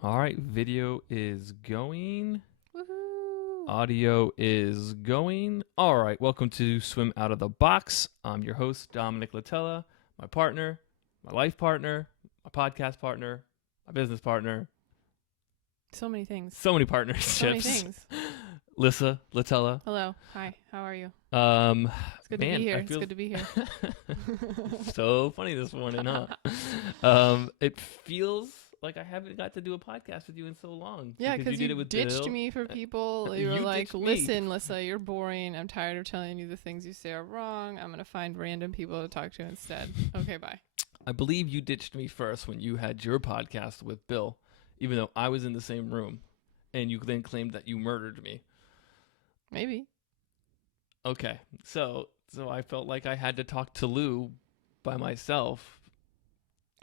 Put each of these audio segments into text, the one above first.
All right, video is going. Woohoo! Audio is going. All right, welcome to Swim Out of the Box. I'm your host, Dominic Latella, my partner, my life partner, my podcast partner, my business partner. So many things. So many partnerships. So many things. Lissa Latella. Hello. Hi. How are you? It's good Man, to be here. I It's feel good to be here. so funny this morning, huh? It feels like I haven't got to do a podcast with you in so long. Yeah, because did you it with ditched Bill. me for people. You were You like, ditched me. listen, Lissa, you're boring. I'm tired of telling you the things you say are wrong. I'm going to find random people to talk to instead. Okay, bye. I believe you ditched me first when you had your podcast with Bill, even though I was in the same room, and you then claimed that you murdered me. Maybe. Okay, so I felt like I had to talk to Lou by myself.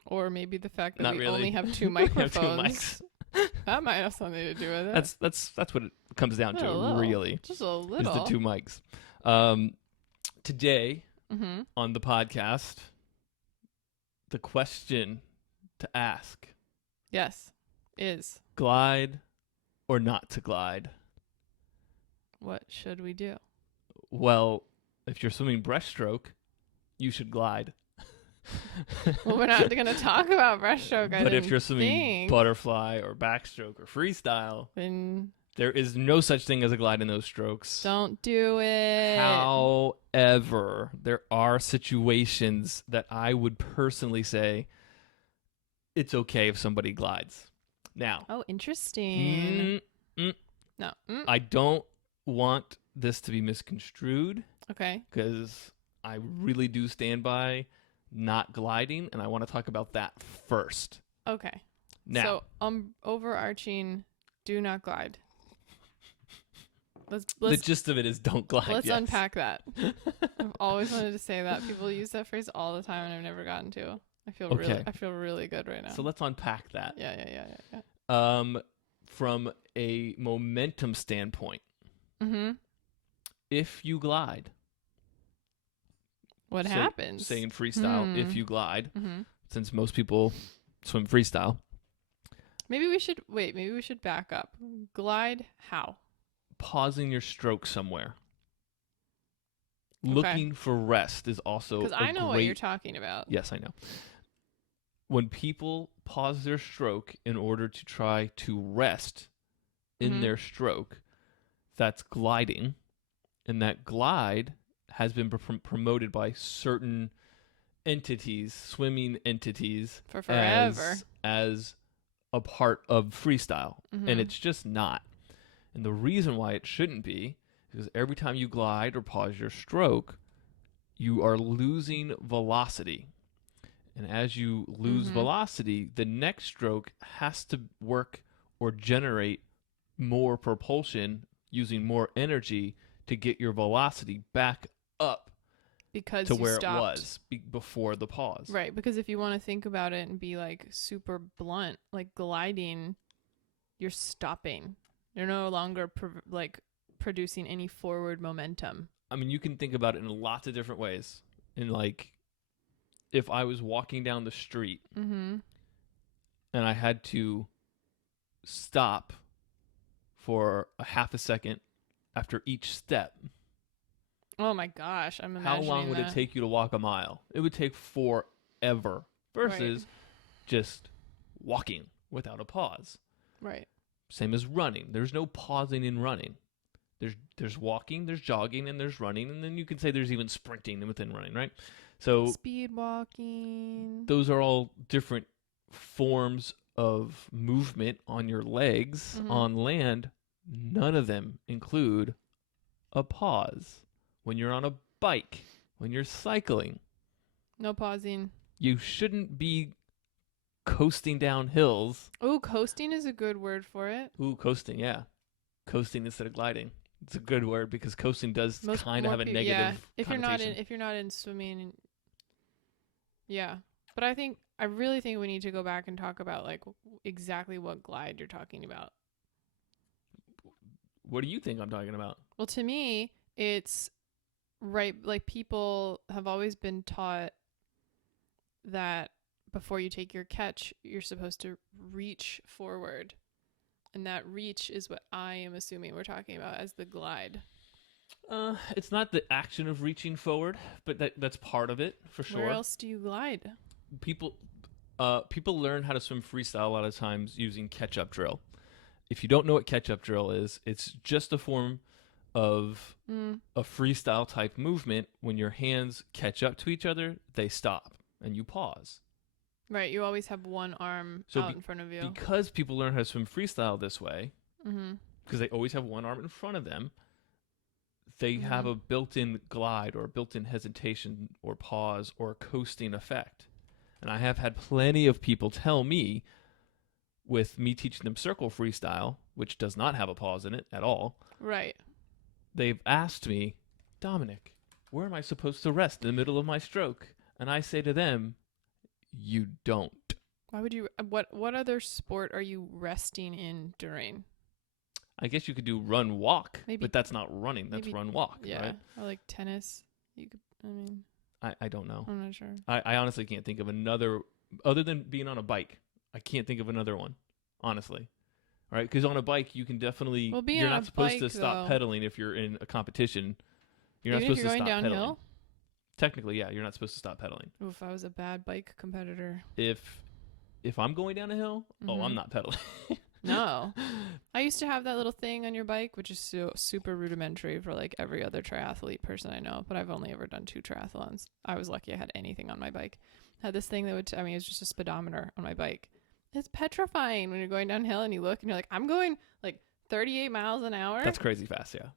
Or maybe the fact that Not we really. only have two We have microphones. two mics. That might have something to do with it. That's what it comes down to, A little. really. Just a Is little. the two mics. Today Mm-hmm. on the podcast, the question to ask: Yes. Is. glide or not to glide? What should we do? Well, if you're swimming breaststroke, you should glide. Well, we're not going to talk about breaststroke. But if you're swimming butterfly or backstroke or freestyle, then there is no such thing as a glide in those strokes. don't do it. However, there are situations that I would personally say it's okay if somebody glides. Now, Oh, interesting. No. I don't want this to be misconstrued Okay. because I really do stand by not gliding, and I want to talk about that first. Okay. Now, So, overarching, do not glide. the Let's gist of it is don't glide. let's yes. unpack that. I've always wanted to say that. People use that phrase all the time, and I've never gotten to. I feel really good right now. So let's unpack that. Yeah. From a momentum standpoint, Mm-hmm. if you glide, What happens? say in freestyle, if you glide, Mm-hmm. since most people swim freestyle, Maybe we should back up. Glide how? pausing your stroke somewhere. Okay. Looking for rest is also Because I know what you're talking about. Yes, I know. When people pause their stroke in order to try to rest in Mhm. their stroke, that's gliding. And that glide has been promoted by certain entities, swimming entities, For forever. as a part of freestyle. Mhm. And it's just not. And the reason why it shouldn't be is because every time you glide or pause your stroke, you are losing velocity. And as you lose Mhm. velocity, the next stroke has to work or generate more propulsion using more energy to get your velocity back up Because to you where stopped. it was before the pause. Right, because if you want to think about it and be like super blunt, like gliding, you're stopping. You're no longer producing any forward momentum. I mean, you can think about it in lots of different ways. In like, if I was walking down the street Mm-hmm. and I had to stop for a half a second after each step, Oh my gosh, I'm how imagining long would it take you to walk a mile? It would take forever versus just walking without a pause. Right. Same as running. There's no pausing in running. There's walking, there's jogging, and there's running, and then you can say there's even sprinting within running, right? So Speed walking. those are all different forms of movement on your legs. Mhm. On land. None of them include a pause. When you're on a bike, when you're cycling, No pausing. you shouldn't be coasting down hills. Oh, coasting is a good word for it. Ooh, coasting, yeah. Coasting instead of gliding. It's a good word because coasting does kind of have a negative Yeah, if connotation. you're not in swimming, yeah. But I really think we need to go back and talk about like exactly what glide you're talking about. What do you think I'm talking about? Well, to me, it's right. Like people have always been taught that before you take your catch, you're supposed to reach forward. And that reach is what I am assuming we're talking about as the glide. It's not the action of reaching forward, but that's part of it for sure. Where else do you glide? People learn how to swim freestyle a lot of times using catch-up drill. If you don't know what catch-up drill is, it's just a form of a freestyle type movement. When your hands catch up to each other, they stop and you pause. Right, you always have one arm out in front of you. Because people learn how to swim freestyle this way, because they always have one arm in front of them, they have a built-in glide or a built-in hesitation or pause or coasting effect. And I have had plenty of people tell me, with me teaching them circle freestyle, which does not have a pause in it at all. Right. They've asked me, Dominic, where am I supposed to rest in the middle of my stroke? And I say to them, you don't. Why would you? What other sport are you resting in during? I guess you could do run walk, Maybe, but that's not running. That's run walk. Yeah, right? Or like tennis. You could. I mean, I don't know. I'm not sure. I honestly can't think of another other than being on a bike. I can't think of another one, honestly. All right, because on a bike you can definitely. Well, you're not supposed to stop pedaling if you're in a competition. You're not supposed to stop downhill? pedaling. Technically, yeah, you're not supposed to stop pedaling. Ooh, if I was a bad bike competitor. If I'm going down a hill, I'm not pedaling. No. I used to have that little thing on your bike, which is so super rudimentary for like every other triathlete person I know, but I've only ever done 2 triathlons. I was lucky I had anything on my bike. I had this thing that would, it was just a speedometer on my bike. It's petrifying when you're going downhill and you look and you're like, I'm going like 38 miles an hour. That's crazy fast, yeah.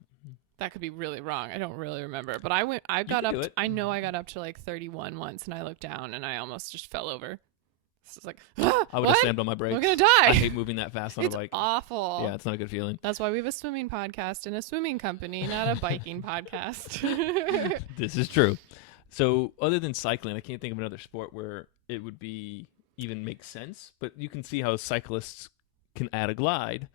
That could be really wrong. I don't really remember, but I got up to like 31 once and I looked down and I almost just fell over. It's like, I would have slammed on my brakes. I'm going to die. I hate moving that fast on a bike. It's awful. Yeah, it's not a good feeling. That's why we have a swimming podcast and a swimming company, not a biking podcast. This is true. So other than cycling, I can't think of another sport where it would be even make sense, but you can see how cyclists can add a glide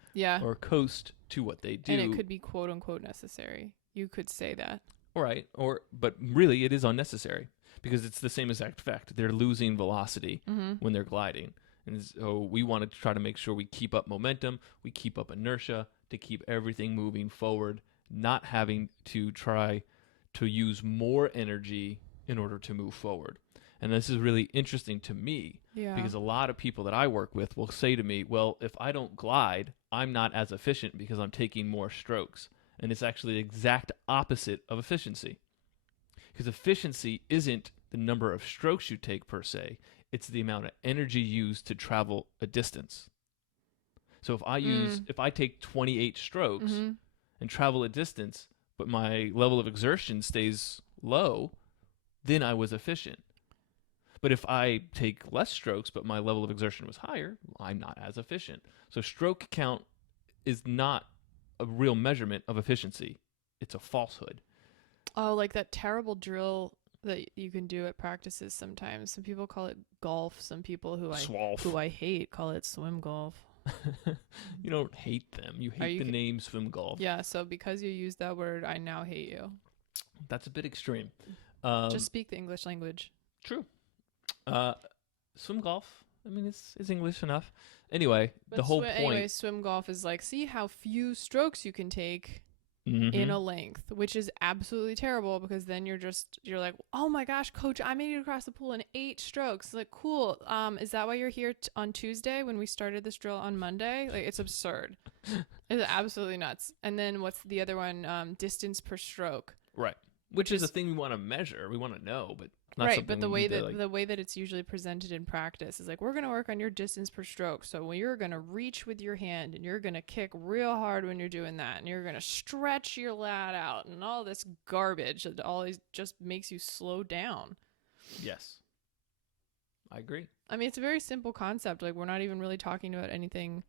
or coast to what they do. And it could be quote unquote necessary. You could say that. Right. But really it is unnecessary because it's the same exact effect. They're losing velocity when they're gliding. And so we want to try to make sure we keep up momentum, we keep up inertia to keep everything moving forward, not having to try to use more energy in order to move forward. And this is really interesting to me because a lot of people that I work with will say to me, well, if I don't glide, I'm not as efficient because I'm taking more strokes. And it's actually the exact opposite of efficiency. Because efficiency isn't the number of strokes you take per se, it's the amount of energy used to travel a distance. So if I take 28 strokes and travel a distance, but my level of exertion stays low, then I was efficient. But if I take less strokes, but my level of exertion was higher, I'm not as efficient. So stroke count is not a real measurement of efficiency. It's a falsehood. Oh, like that terrible drill that you can do at practices sometimes. Some people call it golf. Some people who I hate call it swim golf. You don't hate them. You hate the name swim golf. Yeah, so because you use that word, I now hate you. That's a bit extreme. Just speak the English language. True. Swim golf, I mean, it's English enough. Anyway, but the whole point... Anyway, swim golf is like, see how few strokes you can take in a length, which is absolutely terrible because then you're like, oh my gosh, coach, I made it across the pool in 8 strokes. Like, cool. Is that why you're here on Tuesday when we started this drill on Monday? Like, it's absurd. It's absolutely nuts. And then what's the other one? Distance per stroke. Right. Which is a thing we want to measure. We want to know, but not right. But the way that it's usually presented in practice is like, we're going to work on your distance per stroke. So when you're going to reach with your hand and you're going to kick real hard when you're doing that, and you're going to stretch your lat out and all this garbage that always just makes you slow down. Yes, I agree. I mean, it's a very simple concept. Like, we're not even really talking about anything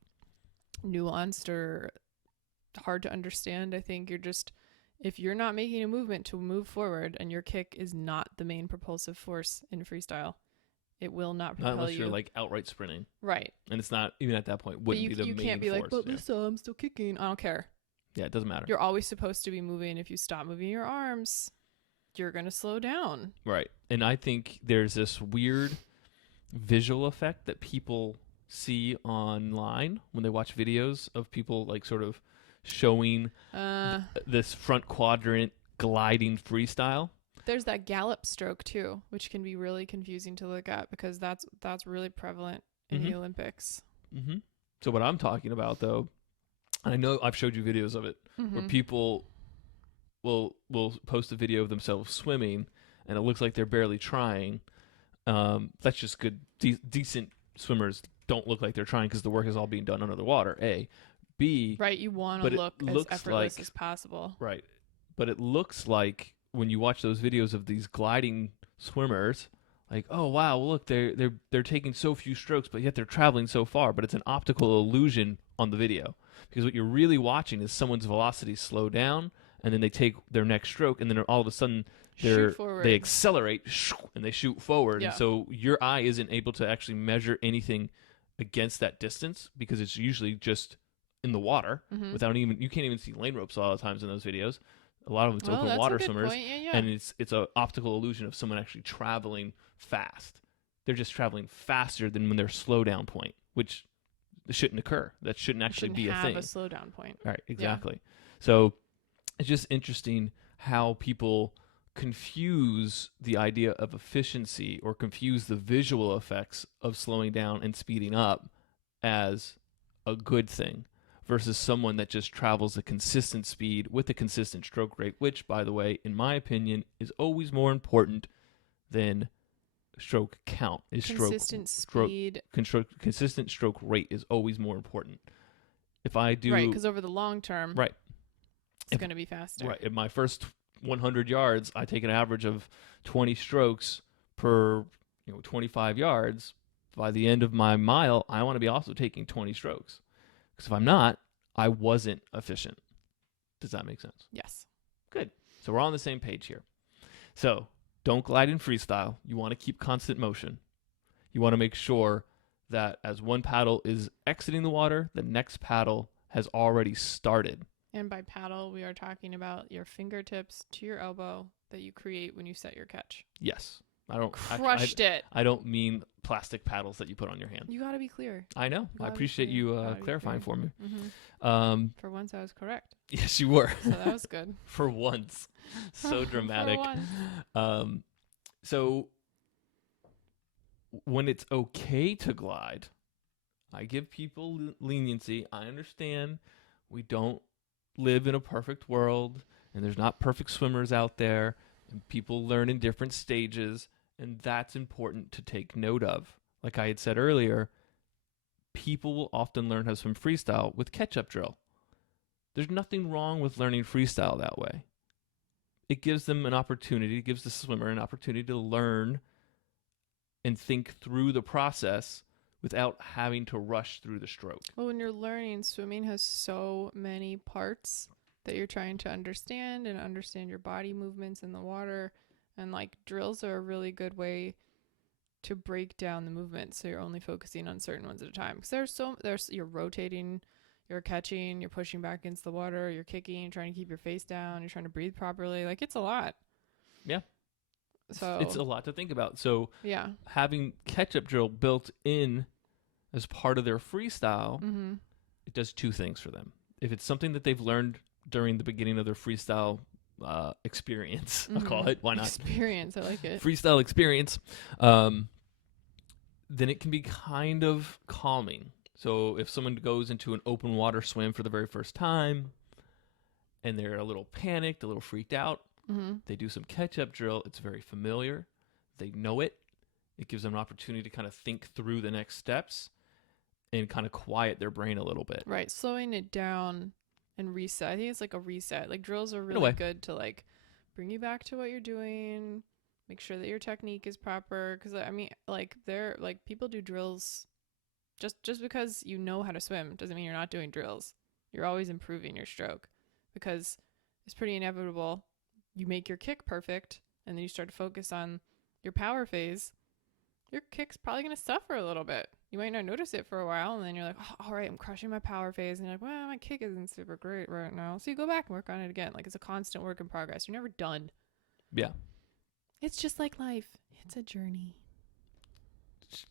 nuanced or hard to understand. I think if you're not making a movement to move forward and your kick is not the main propulsive force in freestyle, it will not propel you. Not unless you're like outright sprinting. Right. And it's not, even at that point, wouldn't be the main force. You can't be like, but Lisa, I'm still kicking. I don't care. Yeah, it doesn't matter. You're always supposed to be moving. If you stop moving your arms, you're going to slow down. Right. And I think there's this weird visual effect that people see online when they watch videos of people like sort of showing this front quadrant gliding freestyle. There's that gallop stroke too, which can be really confusing to look at because that's really prevalent in the Olympics. Mm-hmm. So what I'm talking about, though, I know I've showed you videos of it where people will post a video of themselves swimming, and it looks like they're barely trying. That's just good. Decent swimmers don't look like they're trying because the work is all being done under the water. A, B. Right, you want to look as effortless as possible. Right, but it looks like when you watch those videos of these gliding swimmers, like, oh wow, look, they're taking so few strokes, but yet they're traveling so far. But it's an optical illusion on the video because what you're really watching is someone's velocity slow down, and then they take their next stroke, and then all of a sudden they accelerate and they shoot forward. Yeah. And so your eye isn't able to actually measure anything against that distance because it's usually just in the water without even, you can't even see lane ropes a lot of times in those videos. A lot of it's open water swimmers, and it's an optical illusion of someone actually traveling fast. They're just traveling faster than when they're slow down point, which shouldn't occur. That shouldn't actually be a thing. Have a slow down point. Right, exactly. Yeah. So it's just interesting how people confuse the idea of efficiency or confuse the visual effects of slowing down and speeding up as a good thing versus someone that just travels a consistent speed with a consistent stroke rate, which, by the way, in my opinion, is always more important than stroke count. Consistent stroke rate is always more important. If I do... Right, because over the long term, it's going to be faster. Right. In my first 100 yards, I take an average of 20 strokes per 25 yards. By the end of my mile, I want to be also taking 20 strokes. Because if I'm not, I wasn't efficient. Does that make sense? Yes. Good. So we're on the same page here. So don't glide in freestyle. You want to keep constant motion. You want to make sure that as one paddle is exiting the water, the next paddle has already started. And by paddle, we are talking about your fingertips to your elbow that you create when you set your catch. Yes. I don't mean plastic paddles that you put on your hand. You got to be clear. I know. I appreciate you clarifying for me. For once, I was correct. Yes, you were. So that was good. For once. So dramatic. For once. So when it's okay to glide, I give people leniency. I understand we don't live in a perfect world, and there's not perfect swimmers out there, and people learn in different stages, and that's important to take note of. Like I had said earlier, people will often learn how to swim freestyle with catch-up drill. There's nothing wrong with learning freestyle that way. It gives them an opportunity, it gives the swimmer an opportunity to learn and think through the process without having to rush through the stroke. Well, when you're learning, swimming has so many parts that you're trying to understand and understand your body movements in the water. And like drills are a really good way to break down the movements. So you're only focusing on certain ones at a time. Because you're rotating, you're catching, you're pushing back against the water, you're kicking, you're trying to keep your face down, you're trying to breathe properly. Like it's a lot. Yeah. So it's a lot to think about. So yeah, having catch-up drill built in as part of their freestyle, it does two things for them. If it's something that they've learned during the beginning of their freestyle experience, I'll call it, why not? Experience, I like it. Freestyle experience, then it can be kind of calming. So if someone goes into an open water swim for the very first time and they're a little panicked, a little freaked out, they do some catch-up drill. It's very familiar. They know it. It gives them an opportunity to kind of think through the next steps and kind of quiet their brain a little bit. Right. Slowing it down and reset. I think it's like a reset. Like drills are really good to like bring you back to what you're doing, make sure that your technique is proper. Because I mean, like they're like people do drills just because you know how to swim doesn't mean you're not doing drills. You're always improving your stroke because it's pretty inevitable. You make your kick perfect and then you start to focus on your power phase. Your kick's probably going to suffer a little bit. You might not notice it for a while, and then you're like, oh, all right, I'm crushing my power phase. And you're like, well, my kick isn't super great right now. So you go back and work on it again. Like, it's a constant work in progress. You're never done. Yeah. It's just like life. It's a journey.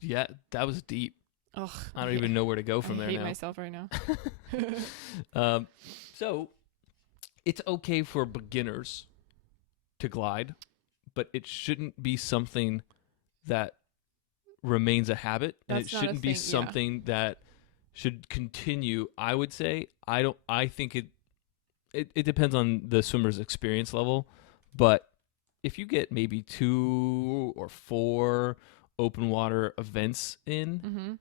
Yeah, that was deep. Ugh, I don't even know where to go from I there hate now. myself right now. So it's okay for beginners to glide, but it shouldn't be something that remains a habit, and it That's not a shouldn't be thing, yeah. something that should continue. I would say I think it depends on the swimmer's experience level, but if you get maybe 2 or 4 open water events in, Mm-hmm.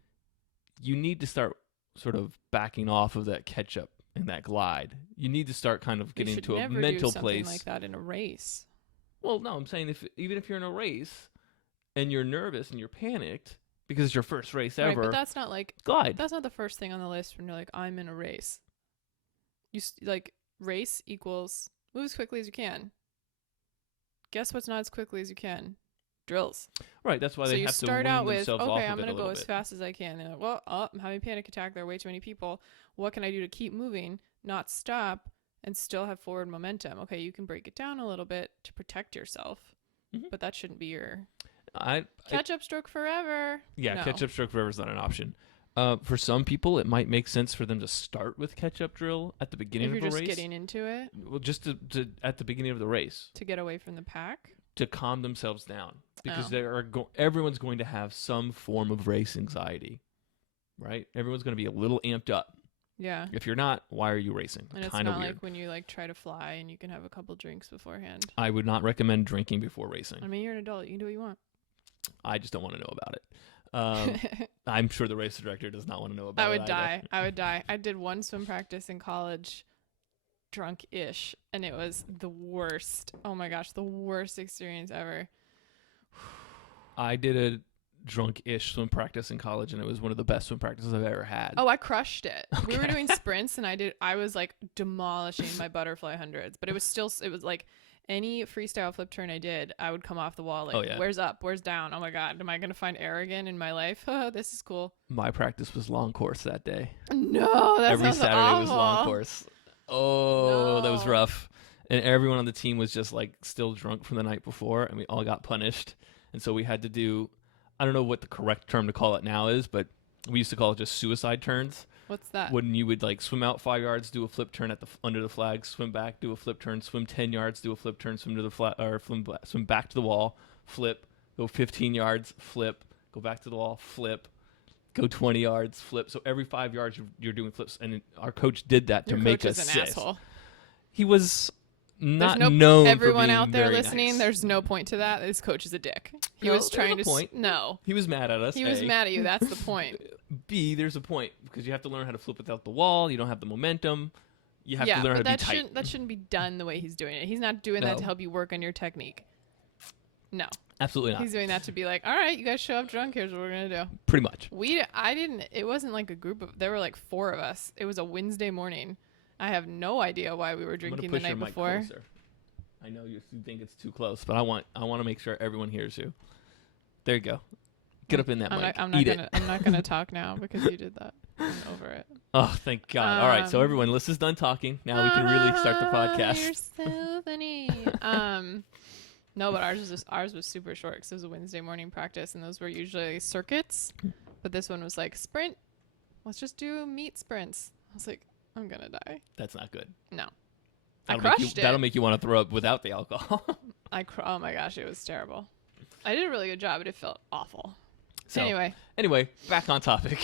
you need to start sort of backing off of that catch up and that glide. You need to start kind of getting to a mental do place. like that in a race. Well, no, I'm saying even if you're in a race and you're nervous and you're panicked because it's your first race ever, Right, but that's not like glide. That's not the first thing on the list when you're like, I'm in a race. Like race equals move as quickly as you can. Guess what's not as quickly as you can? Drills. Right, that's why So they you have to start wean out with, themselves off okay, of I'm it a gonna go little as bit. fast as I can. And well, I'm having a panic attack. There are way too many people. What can I do to keep moving, not stop, and still have forward momentum? Okay, you can break it down a little bit to protect yourself, but that shouldn't be your catch-up stroke forever. Yeah, No. catch-up stroke forever is not an option. For some people, it might make sense for them to start with catch-up drill at the beginning If of you're a race. just getting into it. Well, just to at the beginning of the race. To get away from the pack. To calm themselves down, because everyone's going to have some form of race anxiety, right? Everyone's going to be a little amped up. Yeah. If you're not, why are you racing? And it's kind of not weird. like when you like try to fly and you can have a couple drinks beforehand. I would not recommend drinking before racing. I mean, you're an adult. You can do what you want. I just don't want to know about it. I'm sure the race director does not want to know about it. I would die. I did one swim practice in college, drunk-ish, and it was the worst. Oh my gosh, the worst experience ever. I did a drunk-ish swim practice in college, and it was one of the best swim practices I've ever had. Oh, I crushed it. Okay. We were doing sprints, and I was like demolishing my butterfly hundreds, but it was like any freestyle flip turn I did, I would come off the wall like, where's up, where's down? Oh my God, am I going to find air again in my life? Oh, this is cool. My practice was long course that day. No, that Every sounds Saturday awful. was long course. Oh, that was No. rough. And everyone on the team was just like still drunk from the night before, and we all got punished. And so we had to do, I don't know what the correct term to call it now is, but we used to call it just suicide turns. What's that? When you would like swim out 5 yards, do a flip turn at under the flag, swim back, do a flip turn, swim 10 yards, do a flip turn, swim to the flag, or swim back to the wall, flip, go 15 yards, flip, go back to the wall, flip, go 20 yards, flip. So every 5 yards you're doing flips, and our coach did that to make us an assist. asshole. He was not There's known everyone for being out there very listening, nice. there's no point to that. This coach is a dick. He No, was trying there's to a point. No. He was mad at us. He was A. mad at you. That's the point. B, there's a point because you have to learn how to flip without the wall. You don't have the momentum. You have to learn how to be tight. That shouldn't be done the way he's doing it. He's not doing that to No. help you work on your technique. No. Absolutely not. He's doing that to be like, all right, you guys show up drunk. Here's what we're going to do. Pretty much. It wasn't like a group of, there were like 4 of us. It was a Wednesday morning. I have no idea why we were drinking the night before. Closer. I know you think it's too close, but I want to make sure everyone hears you. There you go. Get up in that mic. I'm not gonna talk now because you did that. I'm over it. Oh, thank God. All right, so everyone, Lissa's done talking. Now we can really start the podcast. You're so funny. No, but ours was super short because it was a Wednesday morning practice, and those were usually circuits. But this one was like sprint. Let's just do meet sprints. I was like, I'm gonna die. That's not good. No. That'll make you want to throw up without the alcohol. Oh my gosh, it was terrible. I did a really good job, but it felt awful. So, anyway, back on topic.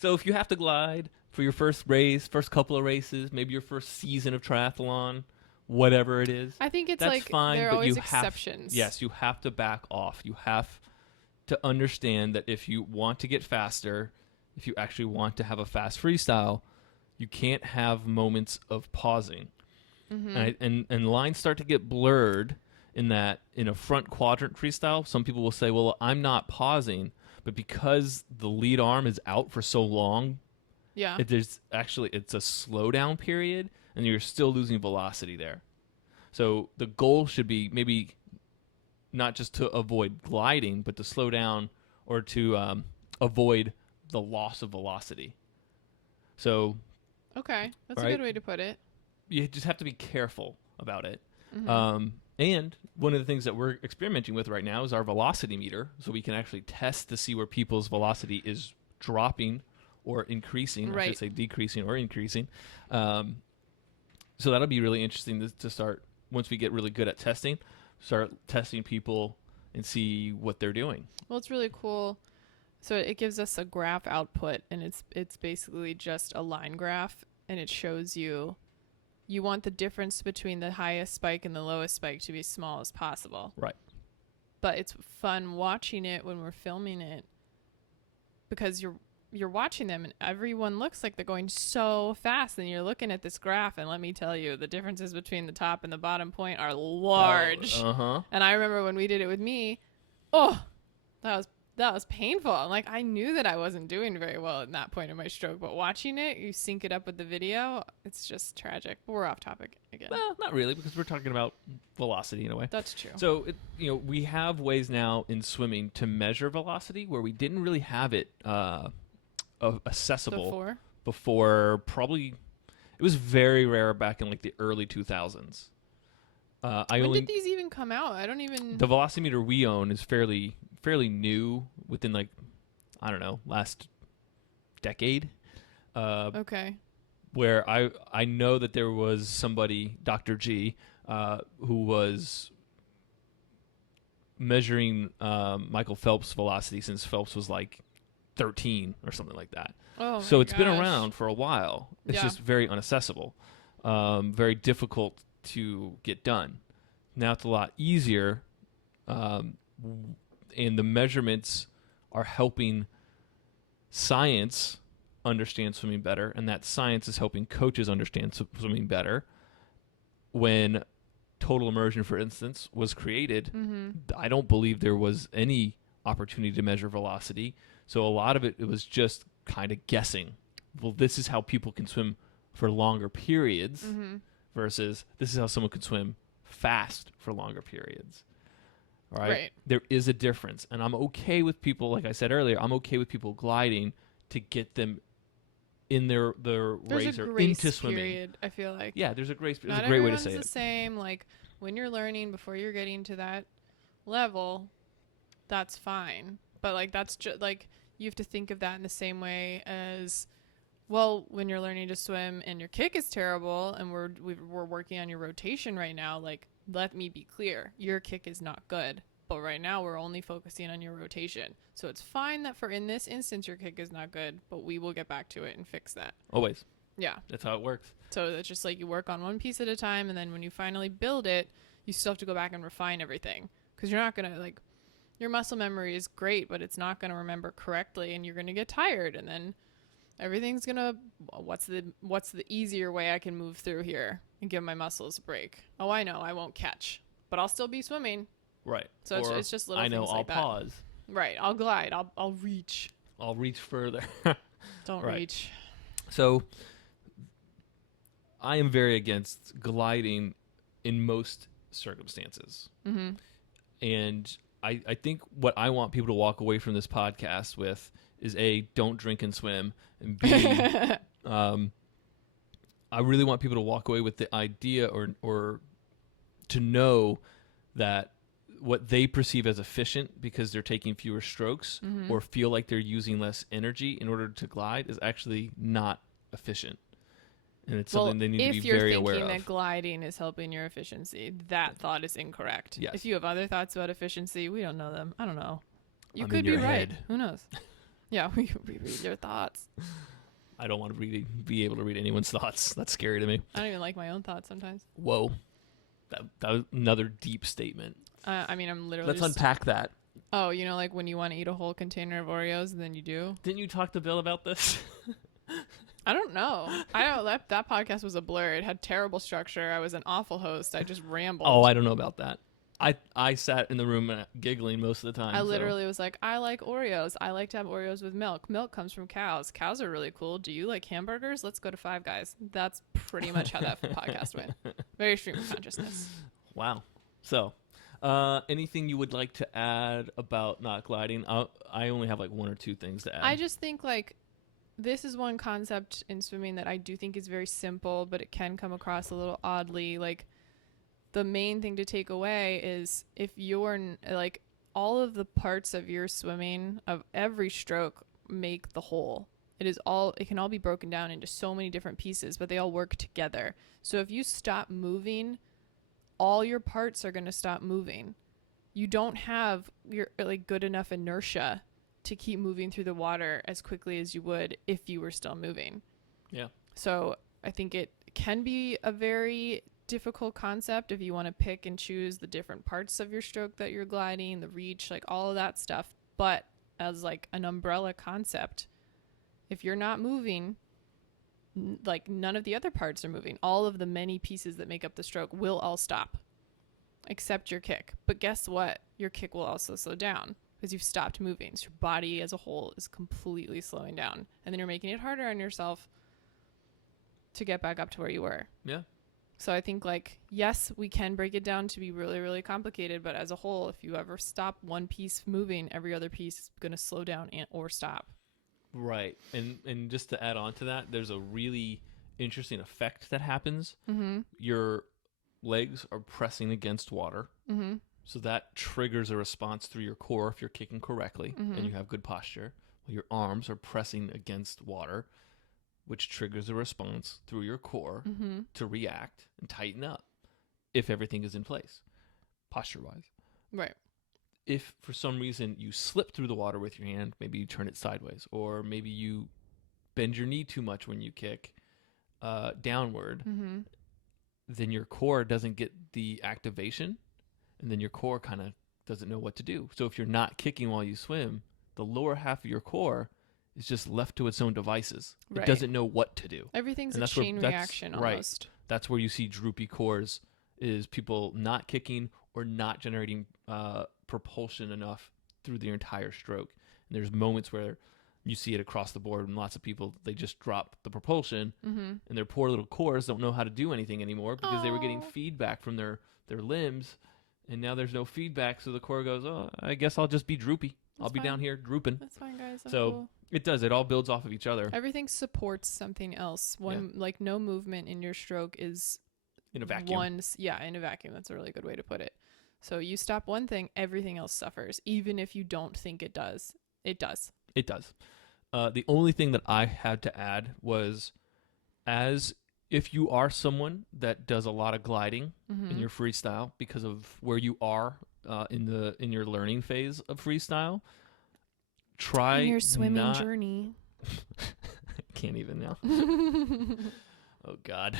So if you have to glide for your first race, first couple of races, maybe your first season of triathlon, whatever it is, I think it's that's like fine, there are but always you exceptions. Yes, you have to back off. You have to understand that if you want to get faster, if you actually want to have a fast freestyle, you can't have moments of pausing. Mm-hmm. And lines start to get blurred in that in a front quadrant freestyle, some people will say, well, I'm not pausing, but because the lead arm is out for so long, it's a slowdown period, and you're still losing velocity there. So the goal should be maybe not just to avoid gliding, but to slow down or to avoid the loss of velocity. So okay, that's a good way to put it. You just have to be careful about it. Mm-hmm. And one of the things that we're experimenting with right now is our velocity meter, so we can actually test to see where people's velocity is dropping or increasing. I should say decreasing or increasing. So that'll be really interesting to start, once we get really good at testing, start testing people and see what they're doing. Well, it's really cool. So it gives us a graph output, and it's basically just a line graph, and it shows you want the difference between the highest spike and the lowest spike to be as small as possible. Right. But it's fun watching it when we're filming it, because you're watching them and everyone looks like they're going so fast, and you're looking at this graph, and let me tell you, the differences between the top and the bottom point are large. And I remember when we did it with me, that was painful. I'm like, I knew that I wasn't doing very well at that point in my stroke, but watching it, you sync it up with the video, it's just tragic. But we're off topic again. Well, not really, because we're talking about velocity in a way. That's true. So, we have ways now in swimming to measure velocity where we didn't really have it accessible before. Probably, it was very rare back in like the early 2000s. When did these even come out? I don't even. The velocimeter we own is fairly new, within like, I don't know, last decade. Okay. Where I know that there was somebody, Dr. G, who was measuring Michael Phelps' velocity since Phelps was like 13 or something like that. Oh, so it's been around for a while. It's just very inaccessible, very difficult to get done. Now it's a lot easier, and the measurements are helping science understand swimming better, and that science is helping coaches understand swimming better. When total immersion, for instance, was created, I don't believe there was any opportunity to measure velocity. So a lot of it was just kind of guessing. Well, this is how people can swim for longer periods versus this is how someone could swim fast for longer periods. All right? There is a difference. And I'm okay with people, like I said earlier, I'm okay with people gliding to get them in their race or into swimming. Period, I feel like. Yeah, there's a grace period. Not There's a great way to say it. Everyone's the same. Like, when you're learning, before you're getting to that level, that's fine. But, like, that's just, like, you have to think of that in the same way as, well, when you're learning to swim and your kick is terrible and we're working on your rotation right now, like, let me be clear. Your kick is not good. But right now we're only focusing on your rotation. So it's fine that in this instance your kick is not good, but we will get back to it and fix that. Always. Yeah. That's how it works. So it's just like you work on one piece at a time, and then when you finally build it, you still have to go back and refine everything. Because you're not going to, like, your muscle memory is great, but it's not going to remember correctly, and you're going to get tired, and then everything's going to, what's the easier way I can move through here and give my muscles a break? Oh, I know, I won't catch, but I'll still be swimming. Right. So it's just little things like that. I know, I'll pause. Right. I'll glide. I'll reach. I'll reach further. Don't reach. So I am very against gliding in most circumstances. And I think what I want people to walk away from this podcast with is A, don't drink and swim, and B, I really want people to walk away with the idea or to know that what they perceive as efficient because they're taking fewer strokes or feel like they're using less energy in order to glide is actually not efficient. And it's something they need to be very aware of. If you're thinking that gliding is helping your efficiency, that thought is incorrect. Yes. If you have other thoughts about efficiency, we don't know them. I don't know. You I'm could in be your right. head. Who knows? Yeah, we read your thoughts. I don't want to be able to read anyone's thoughts. That's scary to me. I don't even like my own thoughts sometimes. Whoa. That was another deep statement. I mean, I'm literally Let's unpack that. Oh, you know, like when you want to eat a whole container of Oreos and then you do? Didn't you talk to Bill about this? I don't know. That podcast was a blur. It had terrible structure. I was an awful host. I just rambled. Oh, I don't know about that. I sat in the room giggling most of the time. I literally was like, I like Oreos. I like to have Oreos with milk. Milk comes from cows. Cows are really cool. Do you like hamburgers? Let's go to Five Guys. That's pretty much how that podcast went. Very stream of consciousness. Wow. So, anything you would like to add about not gliding? I only have like one or two things to add. I just think like this is one concept in swimming that I do think is very simple, but it can come across a little oddly. Like the main thing to take away is if you're like all of the parts of your swimming of every stroke make the whole. It can all be broken down into so many different pieces, but they all work together. So if you stop moving, all your parts are going to stop moving. You don't have your like good enough inertia to keep moving through the water as quickly as you would if you were still moving. Yeah. So I think it can be a very difficult concept if you want to pick and choose the different parts of your stroke that you're gliding, the reach, like all of that stuff. But as like an umbrella concept, if you're not moving, like none of the other parts are moving. All of the many pieces that make up the stroke will all stop, except your kick. But guess what? Your kick will also slow down because you've stopped moving. So your body as a whole is completely slowing down. And then you're making it harder on yourself to get back up to where you were. Yeah. So I think like, yes, we can break it down to be really, really complicated. But as a whole, if you ever stop one piece moving, every other piece is going to slow down or stop. Right. And just to add on to that, there's a really interesting effect that happens. Mm-hmm. Your legs are pressing against water. Mm-hmm. So that triggers a response through your core if you're kicking correctly and you have good posture. Well, your arms are pressing against water, which triggers a response through your core to react and tighten up if everything is in place, posture-wise. Right. If for some reason you slip through the water with your hand, maybe you turn it sideways, or maybe you bend your knee too much when you kick downward, then your core doesn't get the activation, and then your core kind of doesn't know what to do. So if you're not kicking while you swim, the lower half of your core is just left to its own devices. Right. It doesn't know what to do. Everything's a chain reaction almost. Right. That's where you see droopy cores, is people not kicking or not generating propulsion enough through the entire stroke. And there's moments where you see it across the board, and lots of people, they just drop the propulsion, and their poor little cores don't know how to do anything anymore because they were getting feedback from their limbs, and now there's no feedback, so the core goes, oh, I guess I'll just be droopy. I'll be down here drooping. That's fine, guys. So cool. It does. It all builds off of each other. Everything supports something else. Like no movement in your stroke is in a vacuum. In a vacuum. That's a really good way to put it. So you stop one thing, everything else suffers, even if you don't think it does. It does. It does. The only thing that I had to add was, as if you are someone that does a lot of gliding in your freestyle because of where you are in your learning phase of freestyle, try in your swimming journey. Can't even now. Oh God.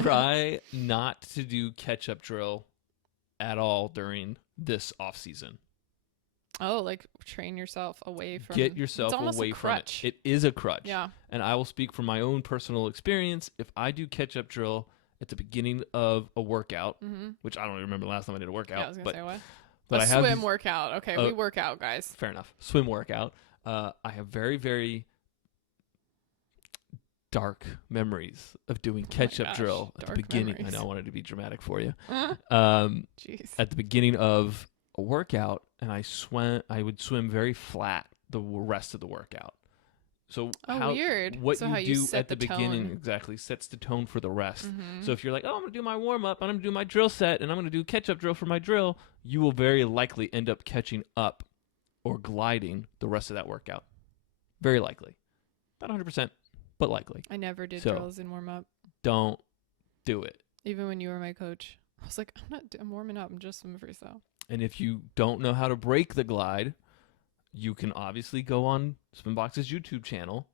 Try not to do catch-up drill at all during this off season. Oh, like train yourself away from. Get yourself away from it. It is a crutch. Yeah. And I will speak from my own personal experience. If I do catch-up drill at the beginning of a workout, which I don't even remember the last time I did a workout. Yeah, I was gonna say what? But I have swim workout. Okay, we work out, guys. Fair enough. Swim workout. I have very, very dark memories of doing catch-up drill at the beginning. Memories. I know I wanted to be dramatic for you. Jeez. At the beginning of a workout, and I would swim very flat the rest of the workout. So weird. What you do at the beginning exactly sets the tone for the rest. So if you're like, oh, I'm going to do my warm-up, I'm going to do my drill set, and I'm going to do catch-up drill for my drill, you will very likely end up catching up or gliding the rest of that workout. Very likely. Not 100%, but likely. I never did drills in warm-up. Don't do it. Even when you were my coach. I was like, I'm warming up. I'm just swimming freestyle. And if you don't know how to break the glide, you can obviously go on SwimBox's YouTube channel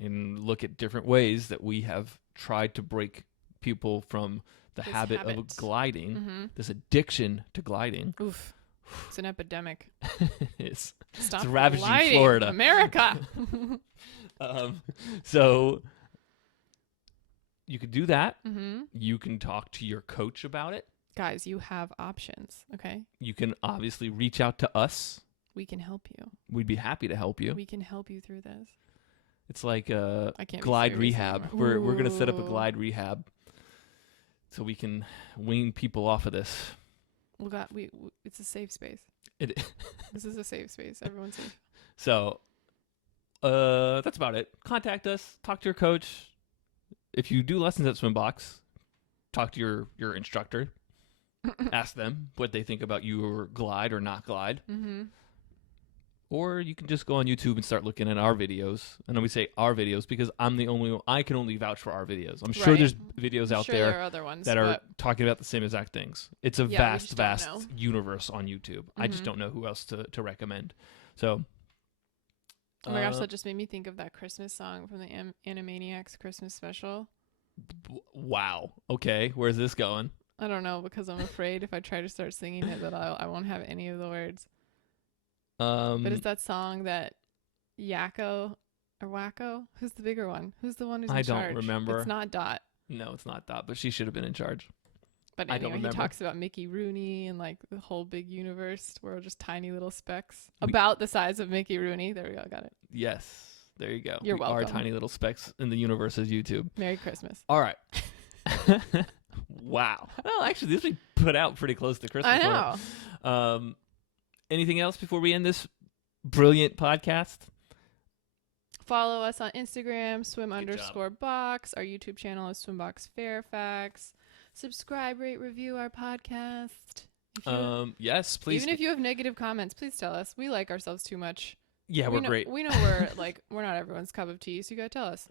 and look at different ways that we have tried to break people from this habit of gliding, this addiction to gliding. Oof. It's an epidemic. It's Stop ravaging gliding, Florida. America. So you could do that. You can talk to your coach about it. Guys, you have options, okay? You can obviously reach out to us. We can help you. We'd be happy to help you. We can help you through this. It's like a glide rehab. We're going to set up a glide rehab so we can wean people off of this. Well, God, it's a safe space. This is a safe space. Everyone's safe. So that's about it. Contact us. Talk to your coach. If you do lessons at SwimBox, talk to your instructor. Ask them what they think about your glide or not glide. Mm-hmm. Or you can just go on YouTube and start looking at our videos. And we say our videos because I can only vouch for our videos. I'm sure there's videos out there are other ones that are talking about the same exact things. It's a vast universe on YouTube. Mm-hmm. I just don't know who else to recommend. So, oh my gosh, that just made me think of that Christmas song from the Animaniacs Christmas special. Wow. Okay, where's this going? I don't know, because I'm afraid if I try to start singing it that I won't have any of the words. But it's that song that Yakko or Wacko? Who's the bigger one? Who's the one who's in charge? I don't remember. It's not Dot. No, it's not Dot, but she should have been in charge. But anyway, he talks about Mickey Rooney and like the whole big universe where we're just tiny little specks about the size of Mickey Rooney. There we go. Got it. Yes. There you go. You're welcome. Our tiny little specks in the universe is YouTube. Merry Christmas. All right. Wow. Well, actually, this we put out pretty close to Christmas. I know. Anything else before we end this brilliant podcast? Follow us on Instagram, swim_box. Our YouTube channel is SwimBox Fairfax. Subscribe, rate, review our podcast. Yes, please. Even if you have negative comments, please tell us. We like ourselves too much. Yeah, we're great. We know we're not everyone's cup of tea, so you gotta tell us.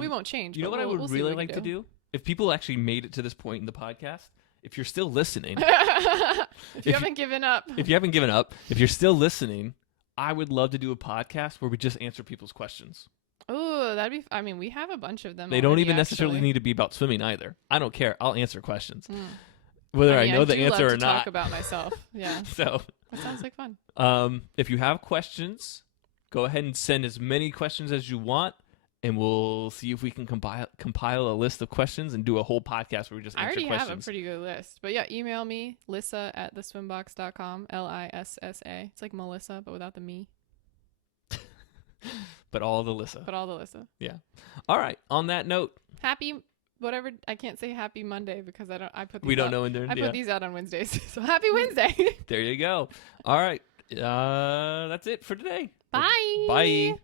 We won't change. You know what I would really like to do? If people actually made it to this point in the podcast, if you're still listening, if you haven't given up, if you're still listening, I would love to do a podcast where we just answer people's questions. Oh, that'd be. I mean, we have a bunch of them. They don't even necessarily need to be about swimming either. I don't care. I'll answer questions, whether I know the answer or not. Talk about myself. Yeah. So that sounds like fun. If you have questions, go ahead and send as many questions as you want, and we'll see if we can compile a list of questions and do a whole podcast where we just answer questions. I already have a pretty good list. But yeah, email me, lissa@theswimbox.com, LISSA. It's like Melissa, but without the me. But all the Lissa. Yeah. All right. On that note. Happy whatever. I can't say happy Monday because I put these we don't know when they're. I put these out on Wednesdays. So happy Wednesday. There you go. All right. That's it for today. Bye. Bye.